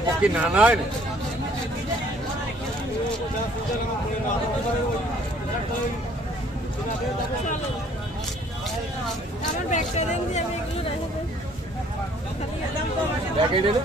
আপু কি না নয় আমার ব্যাগটা দেন দিয়ে আমি এগুলো রেখে দেন দাম কম আছে দেখে দিলে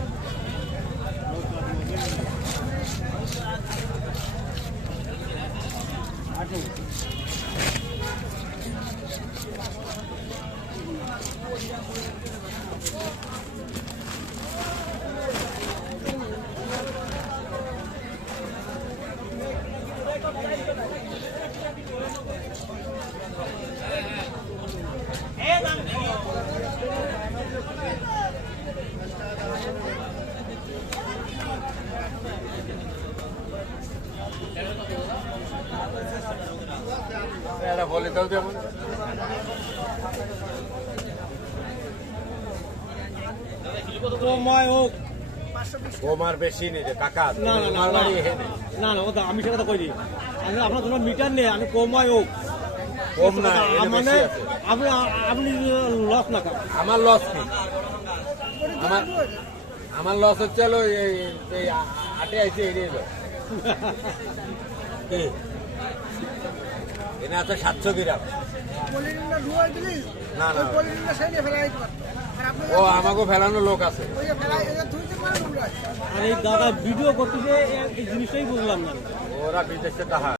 এটা বলে দাও যেমন কমায় হোক ওমার বেশি নেই যে কাকা না, না, না, তোমার বাড়ি না। এখানে না না ওটা আমি সেটা কইনি আমি আপনার কোনো মিটার নেই আমি কমায় হোক কম না এখানে মানে বেশি আছে। আপনি আপনি লস না কাম আমার লস কি আমার আমার লস হচ্ছে হলো এই আটে আইছে এড়িয়ে যাও কি এনে আছে 700 গ্রাম পলিথিনটা ধুয়ে দিলি না, না। ওই পলিথিনটা সেরে ফেলাই দিতে পারতো। আর আপনি ও আমাকে ফেলানো লোক আছে ওই যে ফেলাই এটা ধুইতে পারেন আর এই দাদা ভিডিও করতেছে এই জিনিসটাই বুঝলাম না ওরা বিদেশে টাকা